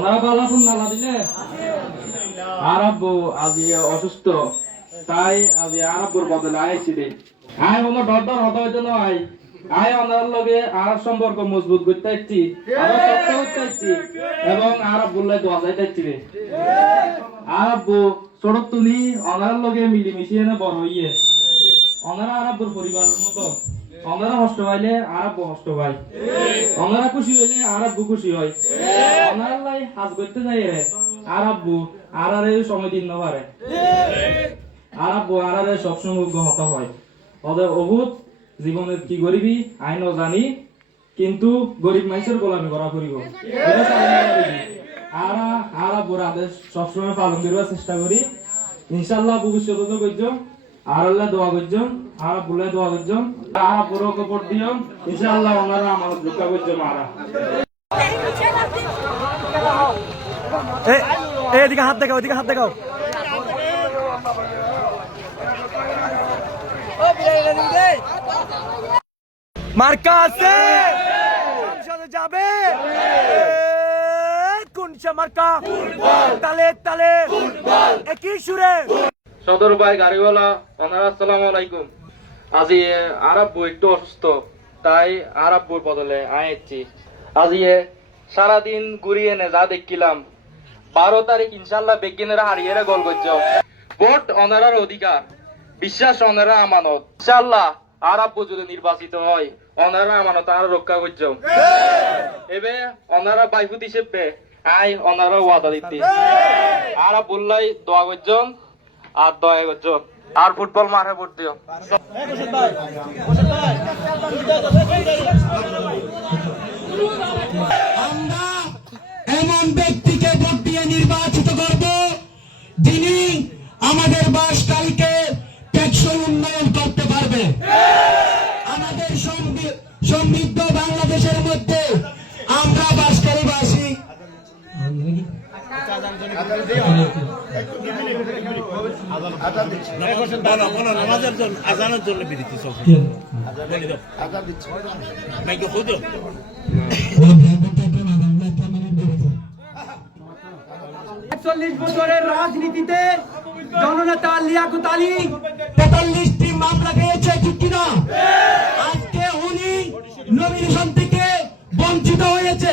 ওনারা ভালো আছেন না দিলে? আর আব্বু আজ অসুস্থ, তাই আজ আর আব্বুর বদলে আইছি রে। আয় কোনো ডর ডর হতে হইতে নয়, আয় ওনার লগে আর সম্পর্ক মজবুত করতে চাইছি, আরো শক্ত করতে চাইছি এবং আর আব্বুর লাই দোয়া চাইতে চাইছি রে। আর আব্বু ছোট তুমি ওনার লগে মিলিমিশিয়ে না বড় হইয়ে, ওনারা আর আব্বুর পরিবারের মতো। ওনারা কষ্ট পাইলে আর আব্বু কষ্ট পায়, ওনারা খুশি হইলে আর আব্বু খুশি হয়। ওনার লাই হাজ করতে যাই রে আর আব্বু আর সময় দিন না পারে। আর আব্বু আর সবসময় হতা হয়। ওদের অভূত জীবনের কি গরিবি আইন জানি, কিন্তু গরিব মানুষের গোলামি করা করিব। আর আব্বুর আদেশ সবসময় পালন করার চেষ্টা করি। ইনশাআল্লাহ ভবিষ্যতে তো করছম, আর আল্লাহ দোয়া করছম, আর আব্বুল্লাহ দোয়া করছম, আর আব্বুর কবর দিয়ম। ইনশাআল্লাহ ওনারা আমার রক্ষা করছম। এদিকে হাত দেখাও, এদিকে হাত দেখাও। মার্কা আছে, সংসদে যাবে কোনসা মার্কা, তালে তালে একই সুরে। সদর ভাই গাড়িওয়ালা, ওনারা আসসালামু আলাইকুম। আজি আর আব্বু একটু অসুস্থ, তাই আর আব্বুর বদলে আইছি। আজি সারাদিন ঘুরিয়ে এনে যা দেখিলাম, 12 তারিখ ইনশাল্লাহ বেগিনেরা হারিয়ে গোল করছে। ভোট ওনারার অধিকার, বিশ্বাস ওনারা আমানত। ইনশাল্লাহ আর আব্বু যদি নির্বাচিত হয়, ওনারা আমানত আর রক্ষা করছে। এবে ওনারা বাইফুত হিসেবে আই ওনারা ওয়াদা দিতে আর আব্বুল্লাই দোয়া করছেন আর দয়া করছেন। আর ফুটবল মাঠে ভোট দিও। আমরা এমন ব্যক্তিকে ভোট দিয়ে নির্বাচিত করব, যিনি আমাদের বাসকালকে টেকসই উন্নয়ন করতে পারবে। আমাদের সমৃদ্ধ বাংলাদেশের মধ্যে আমরা বাসকালীবাসী আজানের জন্য বিরতি চলছে। 41 বছরের রাজনীতিতে জননেতা লিয়াকত আলী 45টি মামলা খেয়েছে, ঠিক কিনা? আজকে উনি নমিনেশন থেকে বঞ্চিত হয়েছে।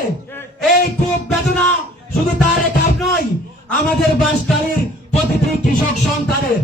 এই খুব বেদনা শুধু তার একার নয়, আমাদের বাসকালীর প্রতিটি কৃষক সন্তানের।